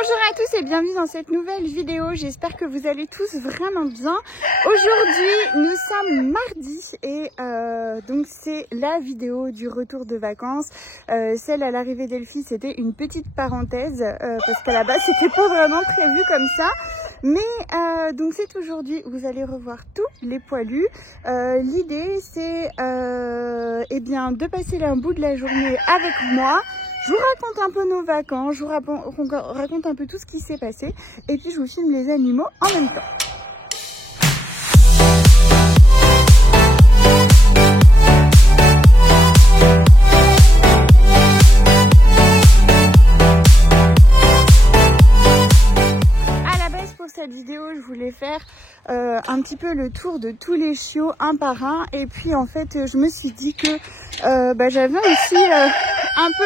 Bonjour à tous et bienvenue dans cette nouvelle vidéo, j'espère que vous allez tous vraiment bien. Aujourd'hui nous sommes mardi et donc c'est la vidéo du retour de vacances. Celle à l'arrivée d'Elfie c'était une petite parenthèse parce qu'à la base c'était pas vraiment prévu comme ça. Mais donc c'est aujourd'hui, vous allez revoir tous les poilus. L'idée c'est eh bien de passer un bout de la journée avec moi. Je vous raconte un peu nos vacances, je vous raconte un peu tout ce qui s'est passé et puis je vous filme les animaux en même temps. À la base pour cette vidéo, je voulais faire un petit peu le tour de tous les chiots un par un et puis en fait je me suis dit que j'avais aussi un peu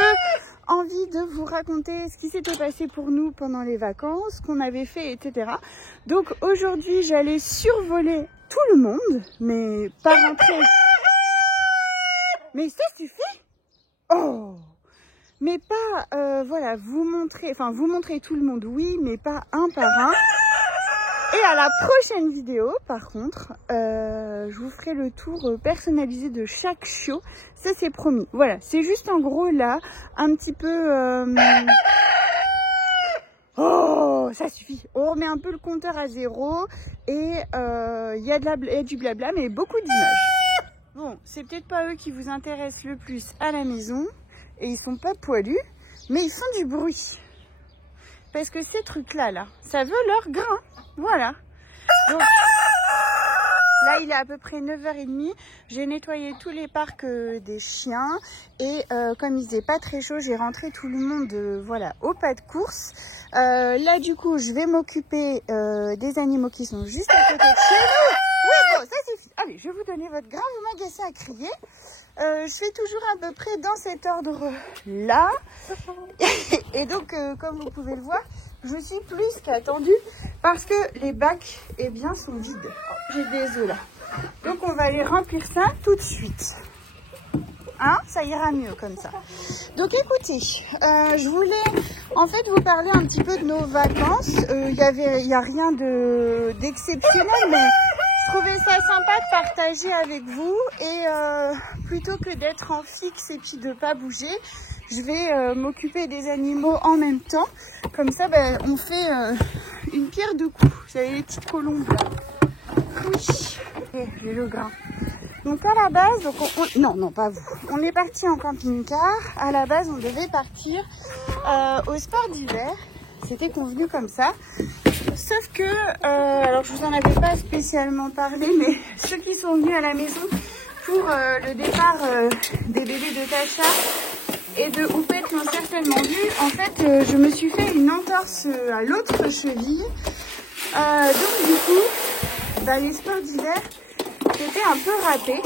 envie de vous raconter ce qui s'était passé pour nous pendant les vacances, ce qu'on avait fait, etc. Donc aujourd'hui, j'allais survoler tout le monde, mais pas rentrer. Mais ça suffit. Oh, mais pas, voilà, vous montrer tout le monde, oui, mais pas un par un. Et à la prochaine vidéo, par contre, je vous ferai le tour personnalisé de chaque chiot. Ça, c'est promis. Voilà, c'est juste en gros là, un petit peu... Oh, ça suffit. On remet un peu le compteur à zéro et il y a du blabla, mais beaucoup d'images. Bon, c'est peut-être pas eux qui vous intéressent le plus à la maison et ils sont pas poilus, mais ils font du bruit. Parce que ces trucs-là, ça veut leur grain. Voilà. Donc, là, il est à peu près 9h30. J'ai nettoyé tous les parcs des chiens. Et comme il faisait pas très chaud, j'ai rentré tout le monde voilà, au pas de course. Là, du coup, je vais m'occuper des animaux qui sont juste à côté de chez nous. Oui, bon, ça suffit. Allez, je vais vous donner votre grain. Vous m'agacez à crier. Je fais toujours à peu près dans cet ordre-là. Et donc, comme vous pouvez le voir, je suis plus qu'attendue parce que les bacs, eh bien, sont vides. Oh, j'ai des œufs là. Donc, on va aller remplir ça tout de suite. Hein, ça ira mieux comme ça. Donc, écoutez, je voulais en fait vous parler un petit peu de nos vacances. Il y a rien d'exceptionnel, mais je trouvais ça sympa de partager avec vous. Et plutôt que d'être en fixe et puis de pas bouger, je vais m'occuper des animaux en même temps. Comme ça, on fait une pierre deux coups. Vous savez, les petites colombes là. Oui, et j'ai le grain. Donc à la base, donc non, pas vous. On est parti en camping-car. À la base, on devait partir au sport d'hiver. C'était convenu comme ça. Sauf que, alors je vous en avais pas spécialement parlé, mais ceux qui sont venus à la maison pour le départ des bébés de Tasha et de Houppette l'ont certainement vu. En fait, je me suis fait une entorse à l'autre cheville. Donc du coup, les sports d'hiver, c'était un peu raté.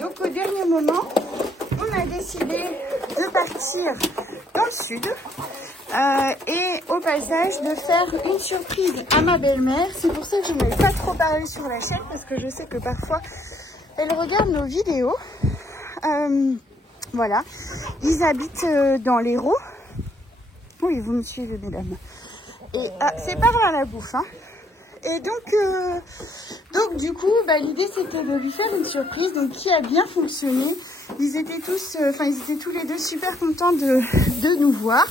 Donc au dernier moment, on a décidé de partir dans le sud. Et au passage, de faire une surprise à ma belle-mère. C'est pour ça que je ne vais pas trop parler sur la chaîne, parce que je sais que parfois, elle regarde nos vidéos. Voilà, ils habitent dans l'Hérault. Oui, vous me suivez, mesdames. Et c'est pas vrai la bouffe, hein. Et donc du coup, l'idée c'était de lui faire une surprise, donc qui a bien fonctionné. Ils étaient tous les deux super contents de nous voir.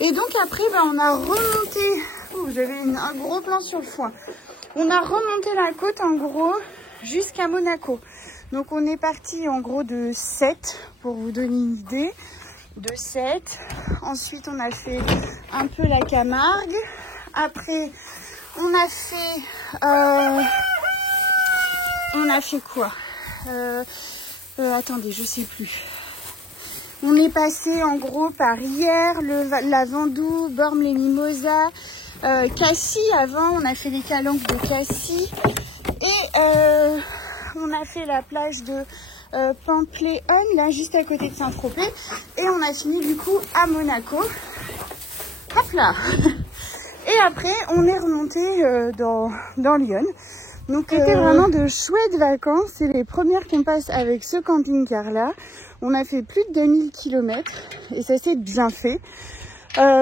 Et donc après, on a remonté. Vous avez un gros plan sur le foin. On a remonté la côte en gros jusqu'à Monaco. Donc on est parti en gros de 7 pour vous donner une idée. De 7. Ensuite on a fait un peu la Camargue. Après on a fait quoi attendez, je sais plus. On est passé en gros par Hyères, la Vendoue, Bormes-les-Mimosas, Cassis avant. On a fait les calanques de Cassis. Et on a fait la plage de Pantléon, là juste à côté de Saint-Tropez. Et on a fini du coup à Monaco. Hop là. Et après on est remonté dans Lyon. Donc c'était vraiment de chouettes vacances. C'est les premières qu'on passe avec ce camping-car là. On a fait plus de 2000 km et ça s'est bien fait.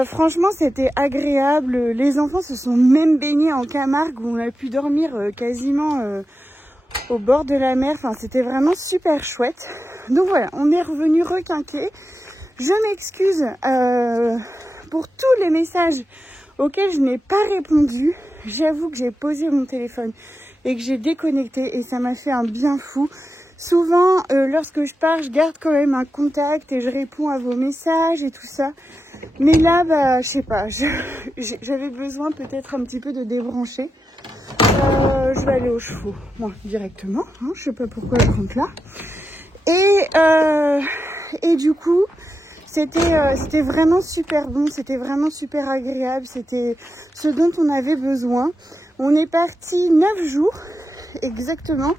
Franchement, c'était agréable. Les enfants se sont même baignés en Camargue où on a pu dormir quasiment au bord de la mer. Enfin, c'était vraiment super chouette. Donc voilà, on est revenu requinquer. Je m'excuse pour tous les messages auxquels je n'ai pas répondu. J'avoue que j'ai posé mon téléphone et que j'ai déconnecté et ça m'a fait un bien fou. Souvent, lorsque je pars, je garde quand même un contact et je réponds à vos messages et tout ça. Mais là, bah, je sais pas, j'avais besoin peut-être un petit peu de débrancher. Je vais aller aux chevaux, moi, directement. Hein, je sais pas pourquoi je rentre là. Et du coup, c'était vraiment super bon, c'était vraiment super agréable, c'était ce dont on avait besoin. On est parti 9 jours, exactement.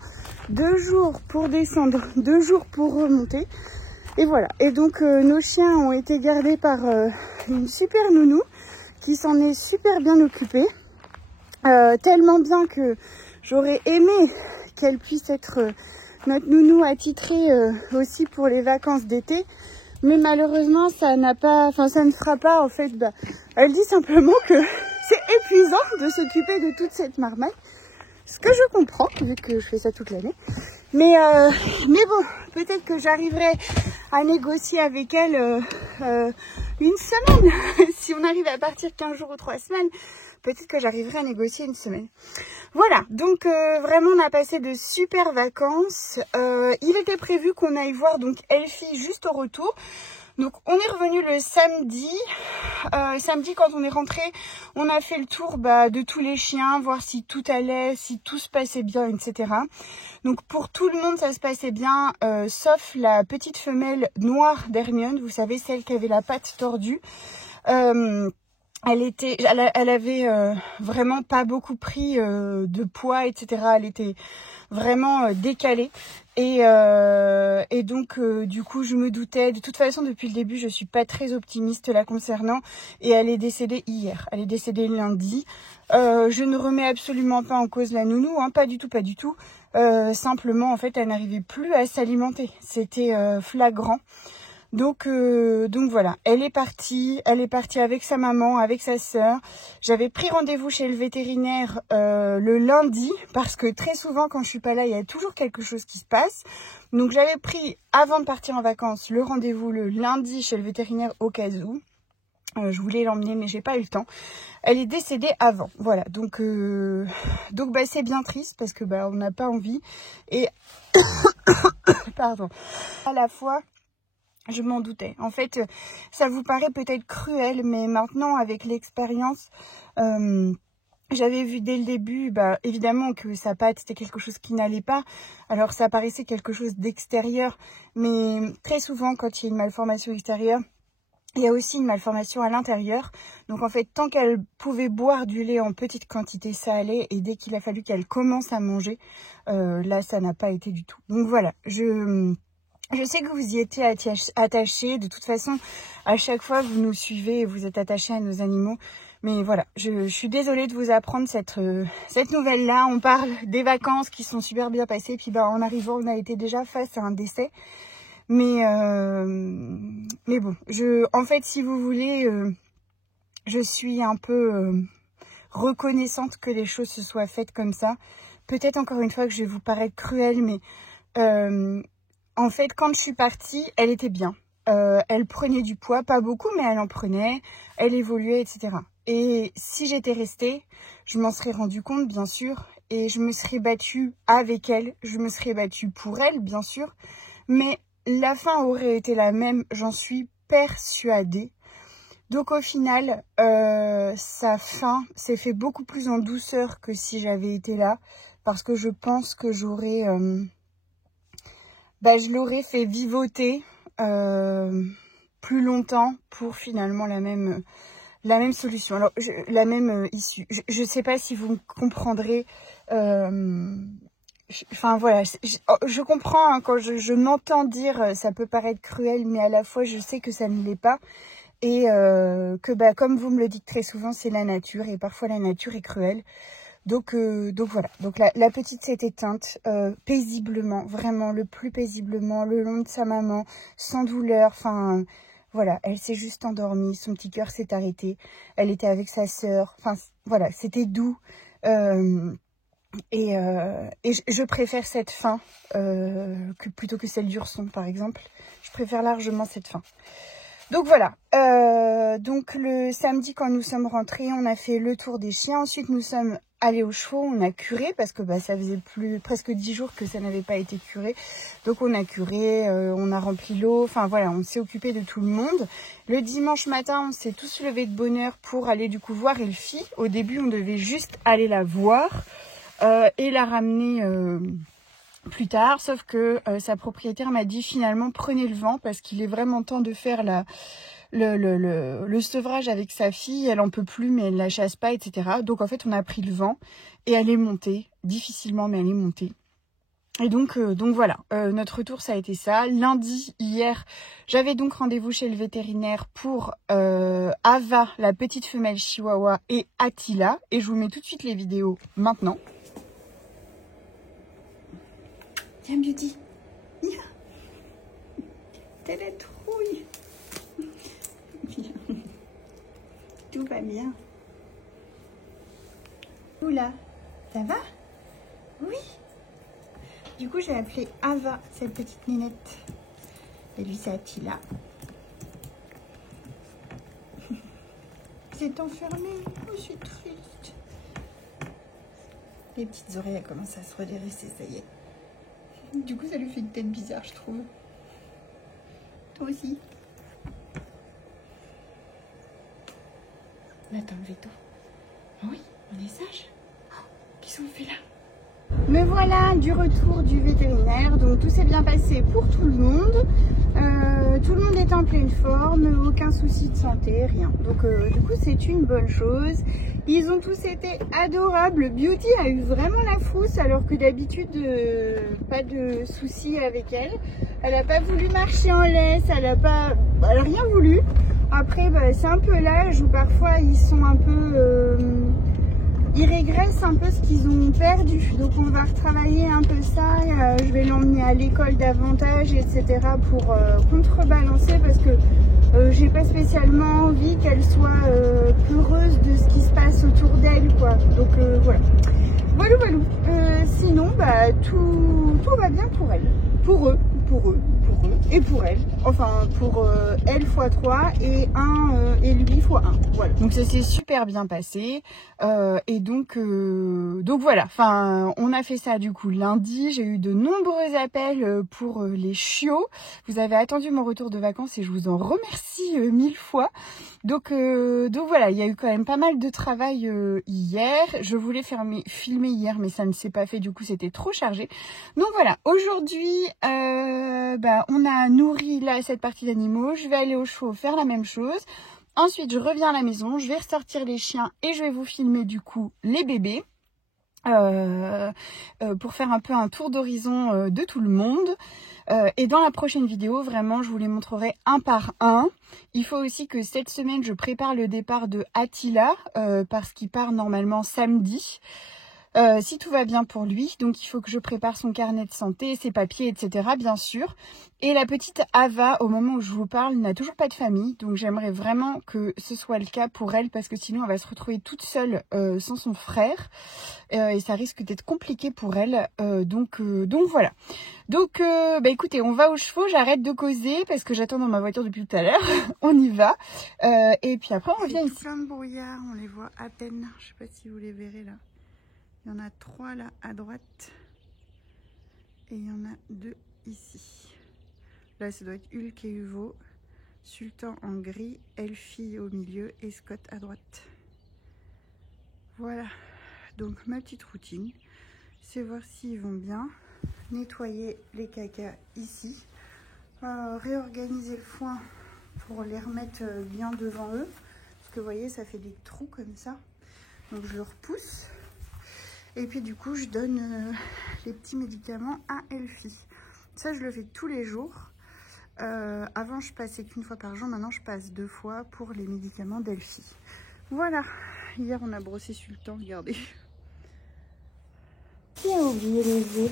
2 jours pour descendre, 2 jours pour remonter. Et voilà. Et donc, nos chiens ont été gardés par une super nounou qui s'en est super bien occupée. Tellement bien que j'aurais aimé qu'elle puisse être notre nounou attitrée aussi pour les vacances d'été. Mais malheureusement, ça ne fera pas. En fait, elle dit simplement que c'est épuisant de s'occuper de toute cette marmaille. Ce que je comprends, vu que je fais ça toute l'année. Mais bon, peut-être que j'arriverai à négocier avec elle une semaine. Si on arrive à partir 15 jours ou 3 semaines, peut-être que j'arriverai à négocier une semaine. Voilà, donc vraiment on a passé de super vacances. Il était prévu qu'on aille voir donc Elfie juste au retour. Donc on est revenu le samedi. Samedi quand on est rentré, on a fait le tour de tous les chiens, voir si tout allait, si tout se passait bien, etc. Donc pour tout le monde ça se passait bien, sauf la petite femelle noire d'Hermione, vous savez celle qui avait la patte tordue. Elle avait vraiment pas beaucoup pris de poids, etc. Elle était vraiment décalée. Et donc, du coup, je me doutais. De toute façon, depuis le début, je suis pas très optimiste la concernant. Et elle est décédée hier. Elle est décédée lundi. Je ne remets absolument pas en cause la nounou, hein, pas du tout, pas du tout. Simplement, en fait, elle n'arrivait plus à s'alimenter. C'était flagrant. Donc voilà, elle est partie avec sa maman, avec sa sœur. J'avais pris rendez-vous chez le vétérinaire le lundi parce que très souvent quand je suis pas là, il y a toujours quelque chose qui se passe. Donc j'avais pris avant de partir en vacances le rendez-vous le lundi chez le vétérinaire au cas où. Je voulais l'emmener mais j'ai pas eu le temps. Elle est décédée avant. Voilà, donc c'est bien triste parce que on n'a pas envie et pardon. À la fois je m'en doutais. En fait, ça vous paraît peut-être cruel, mais maintenant, avec l'expérience, j'avais vu dès le début, évidemment, que sa patte, c'était quelque chose qui n'allait pas. Alors, ça paraissait quelque chose d'extérieur, mais très souvent, quand il y a une malformation extérieure, il y a aussi une malformation à l'intérieur. Donc, en fait, tant qu'elle pouvait boire du lait en petite quantité, ça allait. Et dès qu'il a fallu qu'elle commence à manger, là, ça n'a pas été du tout. Donc, voilà, je sais que vous y étiez attachés. De toute façon, à chaque fois, vous nous suivez et vous êtes attachés à nos animaux. Mais voilà, je suis désolée de vous apprendre cette nouvelle-là. On parle des vacances qui sont super bien passées. Puis en arrivant, on a été déjà face à un décès. Mais bon, en fait, si vous voulez, je suis un peu reconnaissante que les choses se soient faites comme ça. Peut-être encore une fois que je vais vous paraître cruelle, mais en fait, quand je suis partie, elle était bien. Elle prenait du poids, pas beaucoup, mais elle en prenait. Elle évoluait, etc. Et si j'étais restée, je m'en serais rendu compte, bien sûr. Et je me serais battue avec elle. Je me serais battue pour elle, bien sûr. Mais la fin aurait été la même, j'en suis persuadée. Donc au final, sa fin s'est fait beaucoup plus en douceur que si j'avais été là. Parce que je pense que j'aurais... je l'aurais fait vivoter plus longtemps pour finalement la même solution. Alors, la même issue. Je ne sais pas si vous me comprendrez. Voilà, je comprends hein, quand je m'entends dire ça peut paraître cruel, mais à la fois je sais que ça ne l'est pas. Et que comme vous me le dites très souvent, c'est la nature et parfois la nature est cruelle. Donc voilà, donc la petite s'est éteinte paisiblement, vraiment le plus paisiblement, le long de sa maman, sans douleur. Enfin, Voilà, elle s'est juste endormie, son petit cœur s'est arrêté. Elle était avec sa sœur. Enfin, voilà, c'était doux. Et je préfère cette fin plutôt que celle d'Urson, par exemple. Je préfère largement cette fin. Donc voilà, donc le samedi quand nous sommes rentrés, on a fait le tour des chiens. Ensuite nous sommes allés aux chevaux, on a curé parce que ça faisait presque 10 jours que ça n'avait pas été curé. Donc on a curé, on a rempli l'eau, enfin voilà, on s'est occupé de tout le monde. Le dimanche matin, on s'est tous levés de bonne heure pour aller du coup voir Elfie. Au début, on devait juste aller la voir et la ramener... plus tard, sauf que sa propriétaire m'a dit finalement prenez le vent parce qu'il est vraiment temps de faire le sevrage avec sa fille, elle en peut plus mais elle la chasse pas, etc. Donc en fait on a pris le vent et elle est montée, difficilement mais elle est montée. Et donc voilà, notre retour ça a été ça. Lundi, hier, j'avais donc rendez-vous chez le vétérinaire pour Ava, la petite femelle chihuahua, et Attila, et je vous mets tout de suite les vidéos maintenant. Viens Beauty, viens. T'es la trouille. Viens. Tout va bien. Oula, ça va? Oui. Du coup j'ai appelé Ava, cette petite nénette. Et lui c'est Attila. C'est enfermé, oh c'est triste. Les petites oreilles elles commencent à se redresser, ça y est. Du coup, ça lui fait une tête bizarre, je trouve. Toi aussi. Là, t'as enlevé tout. Oui, on est sage. Oh, qu'est-ce qu'on fait là? Me voilà du retour du vétérinaire. Donc, tout s'est bien passé pour tout le monde. Tout le monde est en pleine forme. Aucun souci de santé, rien. Donc, du coup, c'est une bonne chose. Ils ont tous été adorables. Beauty a eu vraiment la frousse alors que d'habitude, pas de soucis avec elle. Elle n'a pas voulu marcher en laisse, elle n'a rien voulu. Après, c'est un peu l'âge où parfois ils sont un peu... ils régressent un peu ce qu'ils ont perdu. Donc on va retravailler un peu ça. Je vais l'emmener à l'école davantage, etc. pour contrebalancer parce que j'ai pas spécialement envie qu'elle soit peureuse de ce qui se passe autour d'elle, quoi. Donc voilà. Sinon, tout va bien pour elle. Pour eux et pour elle. Enfin, pour elle x3 et lui x1. Voilà. Donc ça s'est super bien passé. Et donc voilà. Enfin, on a fait ça du coup lundi. J'ai eu de nombreux appels pour les chiots. Vous avez attendu mon retour de vacances et je vous en remercie 1000 fois. Donc voilà, il y a eu quand même pas mal de travail hier. Je voulais filmer hier, mais ça ne s'est pas fait. Du coup, c'était trop chargé. Donc voilà, aujourd'hui, on a nourri là cette partie d'animaux. Je vais aller aux chevaux faire la même chose. Ensuite, je reviens à la maison. Je vais ressortir les chiens et je vais vous filmer du coup les bébés. Pour faire un peu un tour d'horizon de tout le monde. Et dans la prochaine vidéo, vraiment, je vous les montrerai un par un. Il faut aussi que cette semaine, je prépare le départ de Attila, parce qu'il part normalement samedi. Si tout va bien pour lui, donc il faut que je prépare son carnet de santé, ses papiers, etc. bien sûr. Et la petite Ava, au moment où je vous parle, n'a toujours pas de famille, donc j'aimerais vraiment que ce soit le cas pour elle, parce que sinon elle va se retrouver toute seule sans son frère, et ça risque d'être compliqué pour elle, donc voilà. Donc écoutez, on va aux chevaux, j'arrête de causer, parce que j'attends dans ma voiture depuis tout à l'heure, on y va, et puis après on revient ici. Plein de brouillard, on les voit à peine, je sais pas si vous les verrez là. Il y en a 3 là à droite et il y en a 2 ici. Là, ça doit être Hulk et Uvo, Sultan en gris, Elfie au milieu et Scott à droite. Voilà, donc ma petite routine, c'est voir s'ils vont bien, nettoyer les cacas ici, réorganiser le foin pour les remettre bien devant eux, parce que vous voyez, ça fait des trous comme ça, donc je le repousse. Et puis du coup, je donne les petits médicaments à Elfie. Ça, je le fais tous les jours. Avant, je passais qu'une fois par jour. Maintenant, je passe 2 fois pour les médicaments d'Elfie. Voilà. Hier, on a brossé Sultan, regardez. Qui a oublié les œufs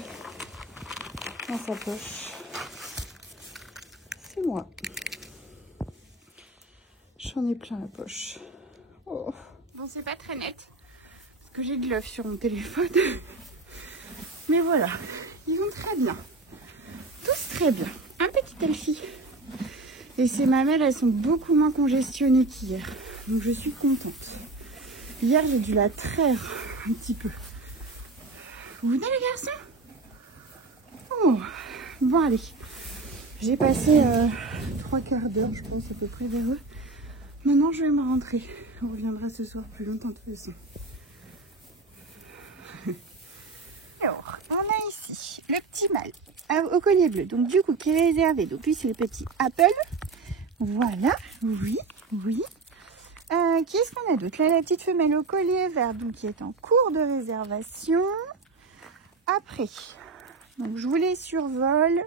dans sa poche? C'est moi. J'en ai plein la poche. Oh. Bon, c'est pas très net, parce que j'ai de l'œuf sur mon téléphone. Mais voilà, ils vont très bien. Tous très bien. Un petit Elfie. Et ces mamelles, elles sont beaucoup moins congestionnées qu'hier. Donc je suis contente. Hier, j'ai dû la traire un petit peu. Vous venez les garçons? Oh. Bon, allez. J'ai passé 3 quarts d'heure, je pense, à peu près vers eux. Maintenant, je vais me rentrer. On reviendra ce soir plus longtemps de toute façon. Alors, on a ici le petit mâle au collier bleu. Donc, du coup, qui est réservé. Donc, lui, c'est le petit Apple. Voilà. Oui, oui. Qu'est-ce qu'on a d'autre? Là, la petite femelle au collier vert, donc qui est en cours de réservation. Après, donc je vous les survole.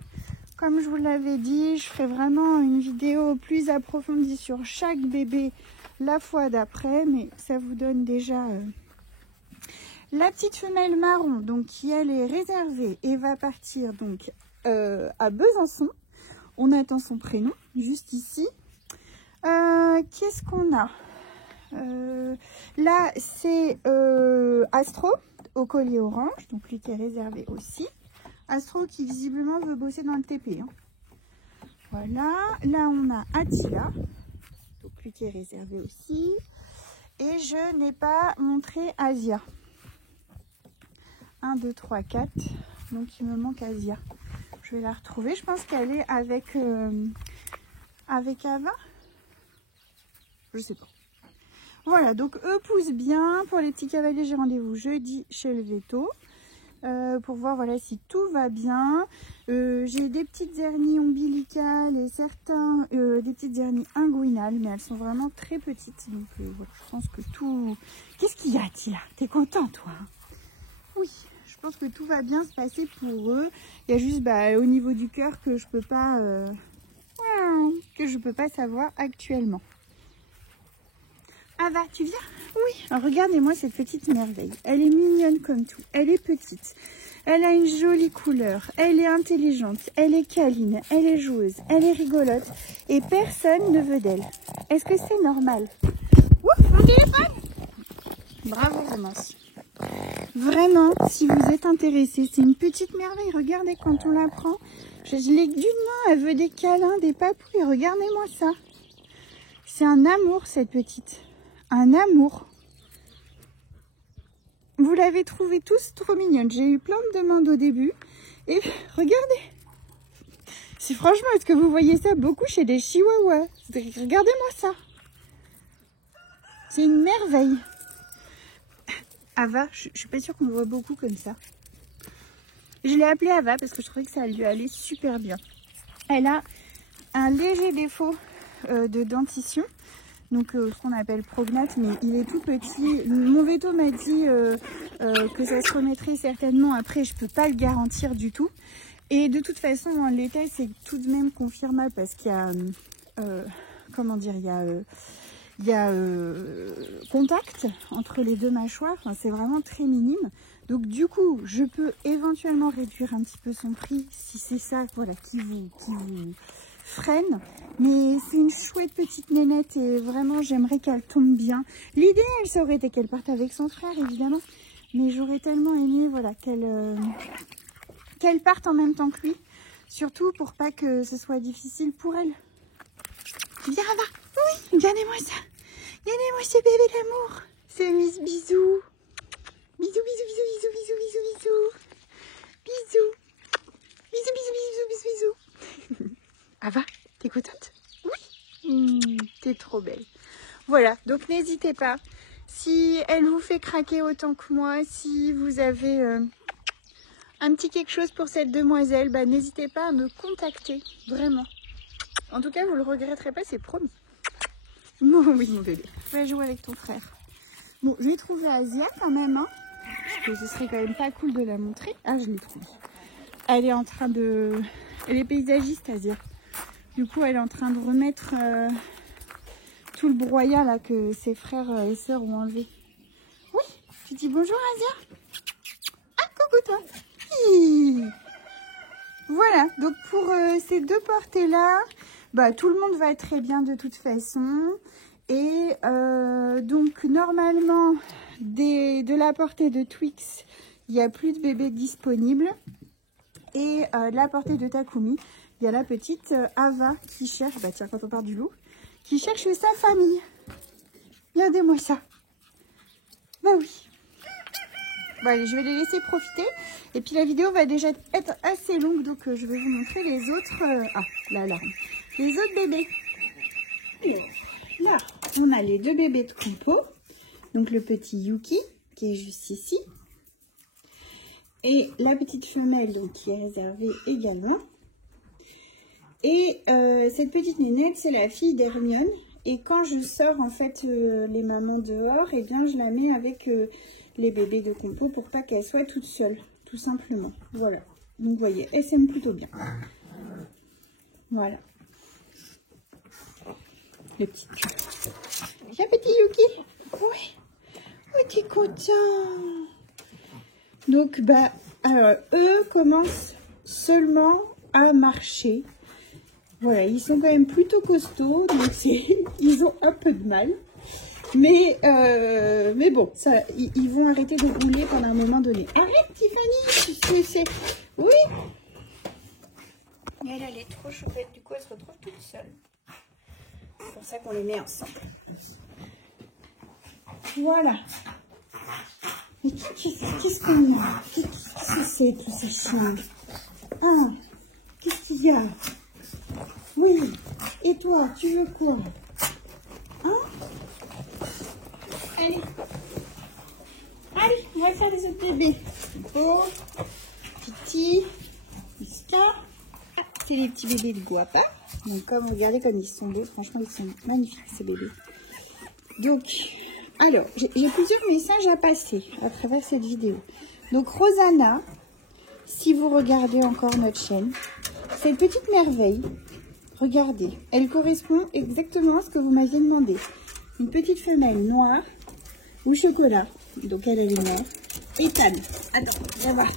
Comme je vous l'avais dit, je ferai vraiment une vidéo plus approfondie sur chaque bébé la fois d'après, mais ça vous donne déjà la petite femelle marron, donc qui elle est réservée et va partir donc à Besançon. On attend son prénom juste ici. Qu'est-ce qu'on a? Là, c'est Astro au collier orange, donc lui qui est réservé aussi. Astro qui visiblement veut bosser dans le TP. Hein. Voilà. Là, on a Attila, donc lui qui est réservé aussi. Et je n'ai pas montré Asia. 1, 2, 3, 4. Donc, il me manque Asia. Je vais la retrouver. Je pense qu'elle est avec Ava. Je sais pas. Voilà, donc eux poussent bien. Pour les petits cavaliers, j'ai rendez-vous jeudi chez le veto. Pour voir voilà, si tout va bien. J'ai des petites hernies ombilicales et certains des petites hernies inguinales, mais elles sont vraiment très petites. Donc voilà, je pense que tout... Qu'est-ce qu'il y a, Tila? T'es content, toi? Oui, je pense que tout va bien se passer pour eux. Il y a juste au niveau du cœur que je peux pas savoir actuellement. Ava, tu viens? Oui. Alors regardez-moi cette petite merveille. Elle est mignonne comme tout. Elle est petite. Elle a une jolie couleur. Elle est intelligente. Elle est câline. Elle est joueuse. Elle est rigolote. Et personne ne veut d'elle. Est-ce que c'est normal? Ouf, mon téléphone! Bravo, Romance. Vraiment, si vous êtes intéressé, c'est une petite merveille. Regardez quand on la prend. Je l'ai d'une main. Elle veut des câlins, des papouilles. Regardez-moi ça. C'est un amour, cette petite. Un amour. Vous l'avez trouvé tous trop mignonne. J'ai eu plein de demandes au début. Et regardez. Si franchement, est-ce que vous voyez ça beaucoup chez les chihuahuas? Regardez-moi ça. C'est une merveille. Ava, je suis pas sûre qu'on voit beaucoup comme ça. Je l'ai appelée Ava parce que je trouvais que ça lui allait super bien. Elle a un léger défaut de dentition. Donc ce qu'on appelle prognate, mais il est tout petit. Mon veto m'a dit que ça se remettrait certainement après. Je peux pas le garantir du tout. Et de toute façon, l'état c'est tout de même confirmable parce qu'il y a comment dire, il y a contact entre les deux mâchoires. Enfin, c'est vraiment très minime. Donc du coup, je peux éventuellement réduire un petit peu son prix si c'est ça, voilà, qui vous freine. Mais c'est une chouette petite nénette et vraiment j'aimerais qu'elle tombe bien. L'idéal ça aurait été qu'elle parte avec son frère évidemment, mais j'aurais tellement aimé voilà qu'elle parte en même temps que lui, surtout pour pas que ce soit difficile pour elle. Viens Ava, oui, regardez-moi ça, regardez-moi ce bébé d'amour, c'est Miss Bisou. Bisous, bisous, bisous, bisous, bisous, bisous, bisous, bisous, bisous, bisous, bisous, bisous, bisous. Ava, t'es contente? Oui. T'es trop belle. Voilà, donc n'hésitez pas. Si elle vous fait craquer autant que moi, si vous avez un petit quelque chose pour cette demoiselle, n'hésitez pas à me contacter, vraiment. En tout cas, vous le regretterez pas, c'est promis. Bon, oui, mon bébé. Va jouer avec ton frère. Bon, je vais trouver Asia quand même, hein. Parce que ce serait quand même pas cool de la montrer. Ah, je l'ai trouvée. Elle est en train de... Elle est paysagiste, Asia. Du coup, elle est en train de remettre tout le broyat là que ses frères et sœurs ont enlevé. Oui, tu dis bonjour Asia. Ah, coucou toi. Hi. Voilà, donc pour ces deux portées là, tout le monde va être très bien de toute façon. Et donc normalement, de la portée de Twix, il n'y a plus de bébés disponibles. Et de la portée de Takumi, il y a la petite Ava qui cherche, bah tiens, quand on part du loup, qui cherche sa famille. Regardez-moi ça. Bah oui. Bon allez, je vais les laisser profiter. Et puis la vidéo va déjà être assez longue, donc je vais vous montrer les autres... ah, l'alarme. Les autres bébés. Alors, là, on a les 2 bébés de Compo. Donc le petit Yuki, qui est juste ici. Et la petite femelle, donc qui est réservée également. Et cette petite nénette, c'est la fille d'Hermione. Et quand je sors en fait les mamans dehors, et bien je la mets avec les bébés de Compo pour pas qu'elle soit toute seule, tout simplement. Voilà. Donc vous voyez, elle s'aime plutôt bien. Voilà. Le petit cul. Il y a petit Yuki. Oui. Oh, t'es content. Donc, bah, alors, eux commencent seulement à marcher. Voilà, ils sont quand même plutôt costauds, donc ils ont un peu de mal. Mais bon, ça, ils vont arrêter de rouler pendant un moment donné. Arrête, Tiffany, oui. Mais elle est trop choupette, du coup, elle se retrouve toute seule. C'est pour ça qu'on les met ensemble. Voilà. Mais qu'est-ce qu'on a? Qu'est-ce que c'est tous ces chiens? Ah, qu'est-ce qu'il y a? Oui. Et toi, tu veux quoi? Hein? Allez. Allez, on va faire des autres bébés. Oh, Titi, Miska. Ah, c'est les petits bébés de Guapa. Donc, regardez comme ils sont beaux. Franchement, ils sont magnifiques, ces bébés. Donc... alors, j'ai plusieurs messages à passer à travers cette vidéo. Donc, Rosanna, si vous regardez encore notre chaîne, cette petite merveille, regardez, elle correspond exactement à ce que vous m'aviez demandé. Une petite femelle noire ou chocolat, donc elle est noire, et Tan. Attends, viens voir.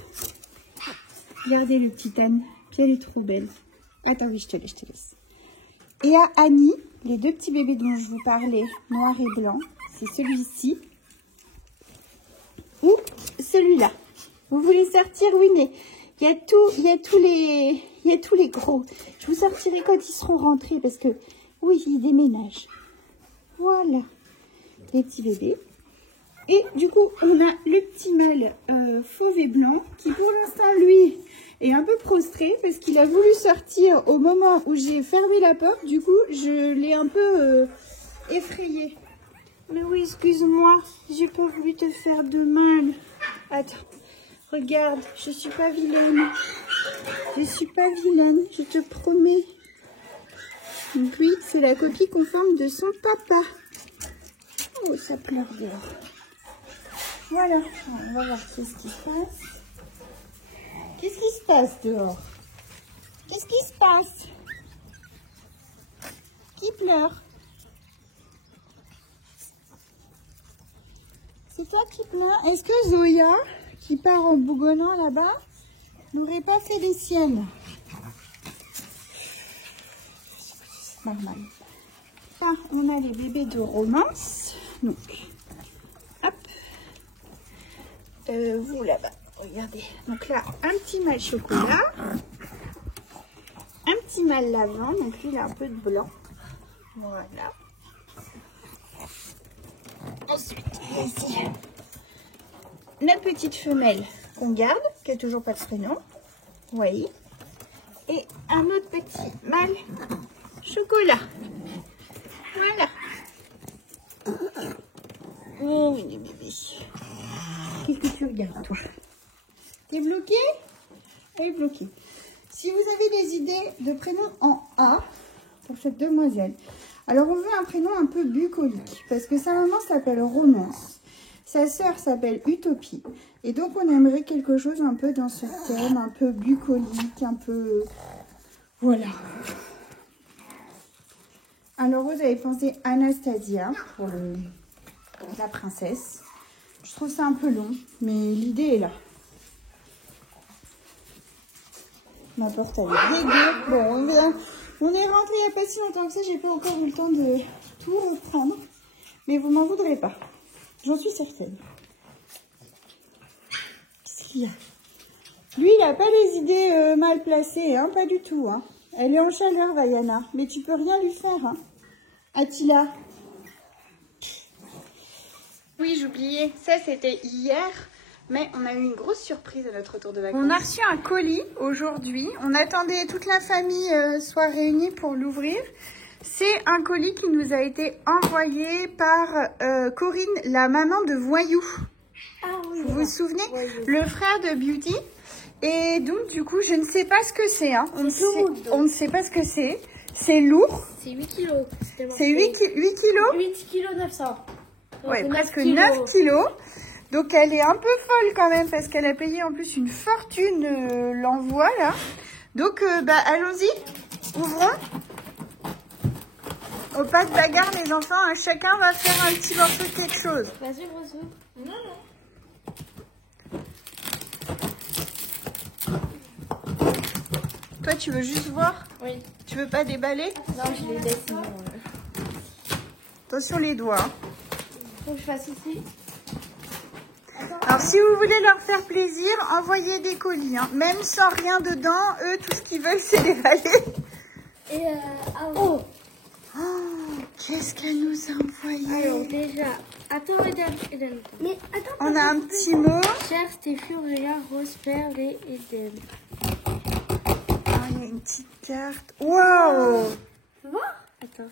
Regardez le petit Tan, puis elle est trop belle. Attends, oui, je te laisse. Et à Annie, les 2 petits bébés dont je vous parlais, noir et blanc. C'est celui-ci ou celui-là. Vous voulez sortir? Oui, mais il y a tous les gros. Je vous sortirai quand ils seront rentrés parce que oui, ils déménagent. Voilà, les petits bébés. Et du coup, on a le petit mâle fauve et blanc qui pour l'instant, lui, est un peu prostré parce qu'il a voulu sortir au moment où j'ai fermé la porte. Du coup, je l'ai un peu effrayé. Mais oui, excuse-moi, j'ai pas voulu te faire de mal. Attends, regarde, je suis pas vilaine. Je suis pas vilaine, je te promets. Donc oui, c'est la copie conforme de son papa. Oh, ça pleure dehors. Voilà, on va voir qu'est-ce qui se passe. Qu'est-ce qui se passe dehors? Qu'est-ce qui se passe? Qui pleure? C'est toi qui pleures? Est-ce que Zoya, qui part en bougonnant là-bas, n'aurait pas fait les siennes? C'est normal. Enfin, on a les bébés de Romance. Donc, hop. Vous là-bas, regardez. Donc là, un petit mâle chocolat. Un petit mâle lavande. Donc lui, il a un peu de blanc. Voilà. Ensuite, ici, notre petite femelle qu'on garde, qui n'a toujours pas de prénom. Vous voyez. Et un autre petit mâle chocolat. Voilà. Oh oui, les bébés. Qu'est-ce que tu regardes, toi? T'es bloqué? Elle est bloquée. Si vous avez des idées de prénoms en A pour cette demoiselle, alors on veut un prénom un peu bucolique parce que sa maman s'appelle Romance, sa sœur s'appelle Utopie et donc on aimerait quelque chose un peu dans ce thème, un peu bucolique, un peu... Voilà. Alors vous avez pensé Anastasia pour la princesse. Je trouve ça un peu long, mais l'idée est là. Ma porte elle est dégueu. Bon, on est rentré il n'y a pas si longtemps que ça, j'ai pas encore eu le temps de tout reprendre. Mais vous m'en voudrez pas. J'en suis certaine. Qu'est-ce qu'il y a? Lui, il n'a pas les idées mal placées, hein, pas du tout. Hein. Elle est en chaleur, Vaiana. Mais tu peux rien lui faire. Hein. Attila. Oui, j'oubliais. Ça, c'était hier. Mais on a eu une grosse surprise à notre retour de vacances. On a reçu un colis aujourd'hui. On attendait toute la famille soit réunie pour l'ouvrir. C'est un colis qui nous a été envoyé par Corinne, la maman de Voyou. Ah, oui, vous vous souvenez? Voyou. Le frère de Beauty. Et donc, du coup, je ne sais pas ce que c'est. Hein. On ne sait pas ce que c'est. C'est lourd. C'est 8 kilos. C'est 8 kilos 8 kilos 900. Ouais, presque 9 kilos. Donc, elle est un peu folle quand même parce qu'elle a payé en plus une fortune l'envoi, là. Donc, allons-y. Ouvrons. Au pas de bagarre, les enfants. Hein, chacun va faire un petit morceau de quelque chose. Vas-y, gros. Non. Toi, tu veux juste voir? Oui. Tu veux pas déballer? Non, je les laisse. Attention les doigts. Hein. Faut que je fasse ici. Alors, si vous voulez leur faire plaisir, envoyez des colis. Hein. Même sans rien dedans, eux, tout ce qu'ils veulent, c'est déballer. Et oh, qu'est-ce qu'elle nous a envoyé? Alors, déjà, attends, Eden. Mais attends. On a un petit mot. Cher Stéphie, regarde, Rose, Perle et Eden. Il y a une petite carte. Waouh! Tu vois? Attends.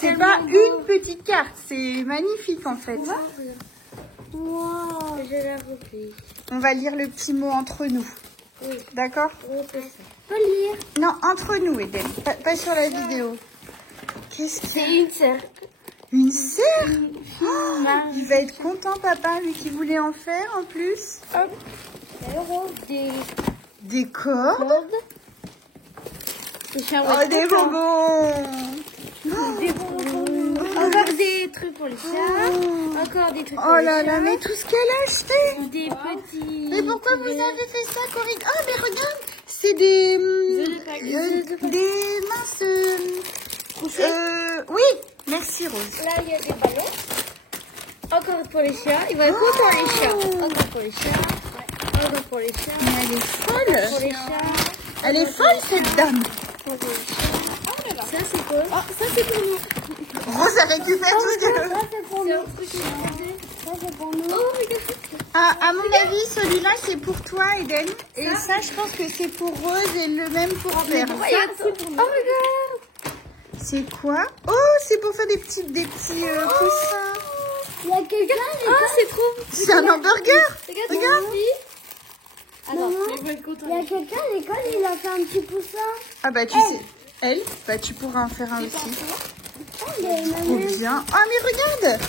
C'est pas une petite carte, c'est magnifique en fait. Wow. Je l'ai repris. On va lire le petit mot entre nous. Oui. D'accord? On peut lire. Non, entre nous, Eden. Pas sur la vidéo. Qu'est-ce que c'est? Une sœur. Une sœur? Il va être content, papa, lui qui voulait en faire en plus. Hop. Des cordes. Des bonbons. Des bonbons. Encore des trucs pour les chats. Encore des trucs pour les chats. Oh là là, mais tout ce qu'elle a acheté. Des petits. Mais pourquoi vous avez fait ça, Corinne? Oh, mais regarde, c'est des minces. Oui, merci Rose. Là, il y a des ballons. Encore pour les chats. Il va être content, les chats. Encore pour les chats. Encore pour les chats. Mais elle est folle. Pour les chats. Elle est folle, cette dame. Pour les chats. Ça, c'est quoi? Oh, ça, c'est pour nous. Rose, elle récupère tout ce qu'elle veut. Ça, c'est pour nous. Ça, c'est pour nous. Oh, regarde. À mon avis, celui-là, c'est pour toi, Eden. Et ça, je pense que c'est pour Rose et le même pour Claire. Oh, regarde. C'est quoi? Oh, c'est pour faire des petits coussins. Il y a quelqu'un. Ah, c'est trop. C'est un hamburger. Regarde. Alors, il y a quelqu'un à l'école, il a fait un petit poussin. Ah bah tu sais, elle, bah tu pourras en faire un aussi. Trop bien. Ah mais regarde.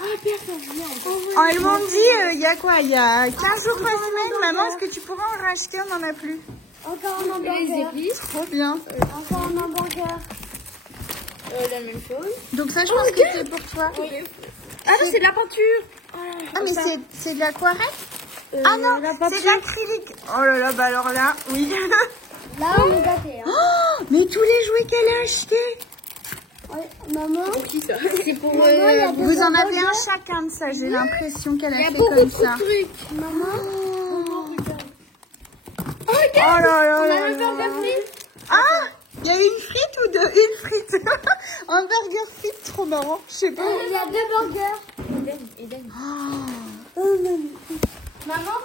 Ah, personne vient. Oh, elles m'ont dit, il y a quoi? Il y a 15 jours, 3 semaines. Maman, est-ce que tu pourras en racheter? On n'en a plus. Encore un hamburger. Trop bien. Encore un hamburger. La même chose. Donc ça, je pense que c'est pour toi. Oui. Ah non, c'est de la peinture. Ah mais c'est de l'aquarelle? Ah non, c'est de l'acrylique. Oh là là, bah alors là, oui. Là, on est gâtés. Hein. Oh, mais tous les jouets qu'elle a achetés. Ouais, maman. C'est pour vous en avez un chacun de ça, j'ai l'impression qu'elle a fait comme ça. Maman. Oh là là là là. Ah, il y a une frite ou deux? Une frite. Un burger frite, trop marrant. Je sais pas. Il y a 2 burgers. Eden. Maman.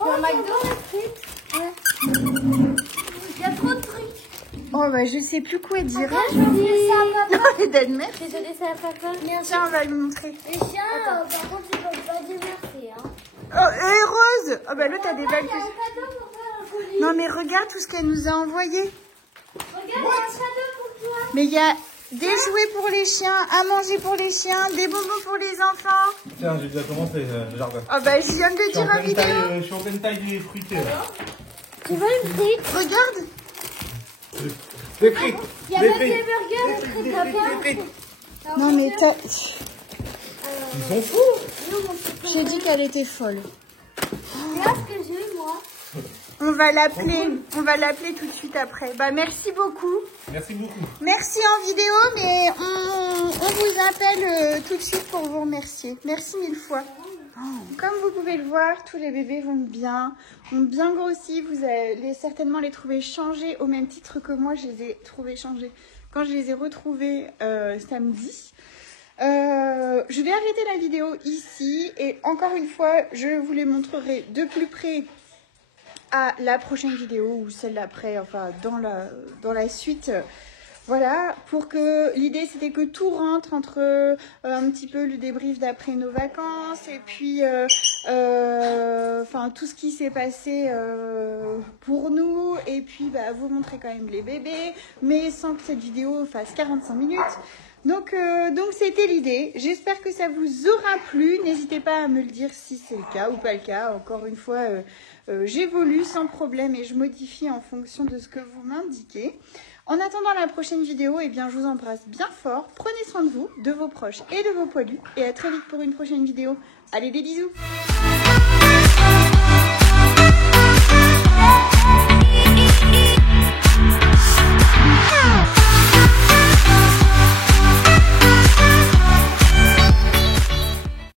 Oh, il y a trop de trucs. Oh bah je sais plus quoi dire. Attends, je vais montrer ça à papa. Eden, merci. Je vais te laisser à papa. Tiens, on va lui montrer. Les chiens, par contre, tu peux pas dire merci. Hein. Oh, et Rose. Oh bah là, t'as des balles. Il y a un cadeau pour toi, un colis. Non mais regarde tout ce qu'elle nous a envoyé. Regarde, il y a un cadeau pour toi. Mais il y a des jouets pour les chiens, à manger pour les chiens, des bonbons pour les enfants. Tiens, j'ai déjà commencé le jardin. Oh bah je viens de le dire en vidéo. Je suis en pleine taille des fruitiers. Tu veux une frite? Regarde. Des frites. Il y a même des burgers, des frites. Non mais t'as... Ils sont fous. J'ai dit qu'elle était folle. Regarde ce que j'ai, moi. On va l'appeler tout de suite après. Bah, merci beaucoup. Merci beaucoup. Merci en vidéo, mais on vous appelle tout de suite pour vous remercier. Merci 1000 fois. Comme vous pouvez le voir, tous les bébés vont bien grossi. Vous allez certainement les trouver changés au même titre que moi. Je les ai trouvés changés quand je les ai retrouvés samedi. Je vais arrêter la vidéo ici et encore une fois, je vous les montrerai de plus près à la prochaine vidéo ou celle d'après, enfin dans la suite. Voilà, pour que l'idée c'était que tout rentre entre un petit peu le débrief d'après nos vacances et puis enfin tout ce qui s'est passé pour nous et puis bah, vous montrer quand même les bébés, mais sans que cette vidéo fasse 45 minutes. Donc c'était l'idée. J'espère que ça vous aura plu. N'hésitez pas à me le dire si c'est le cas ou pas le cas. Encore une fois, j'évolue sans problème et je modifie en fonction de ce que vous m'indiquez. En attendant la prochaine vidéo, eh bien, je vous embrasse bien fort. Prenez soin de vous, de vos proches et de vos poilus. Et à très vite pour une prochaine vidéo. Allez, des bisous!